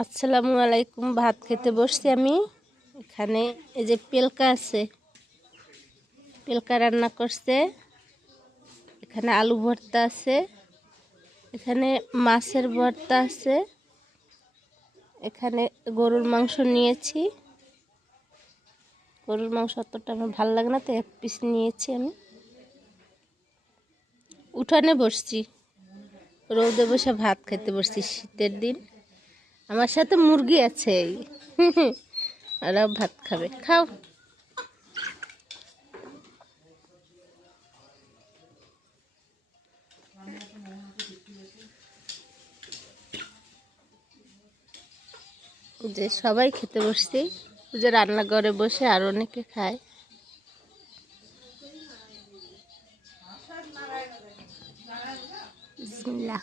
আসসালামু আলাইকুম, ভাত খেতে বসছি আমি। এখানে এই যে পেলকা আছে, পেলকা রান্না করছে। এখানে আলু ভর্তা আছে, এখানে মাছের ভর্তা আছে, এখানে গরুর মাংস নিয়েছি। গরুর মাংস অতটা আমার ভালো লাগে না, তো এক পিস নিয়েছি আমি। উঠানে বসছি, রৌদে বসে ভাত খেতে বসছি শীতের দিন। আমার সাথে মুরগি আছে ওরাও ভাত খাবে। খাও। যে সবাই খেতে বসছি যে রান্নাঘরে বসে আর অনেকে খায়। বিসমিল্লাহ।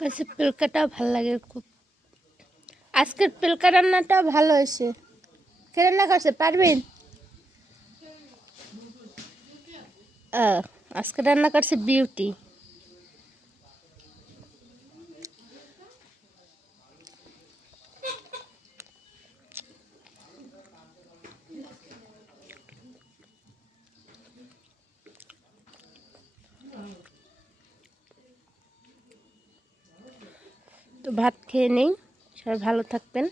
কাছে পেলকাটা ভালো লাগে খুব। আজকের পেলকা রান্নাটা ভালো হয়েছে। কে রান্না করছে পারবেন আজকে রান্না করছে বিউটি। ভাত খেয়ে নেই। সবাই ভালো থাকবেন।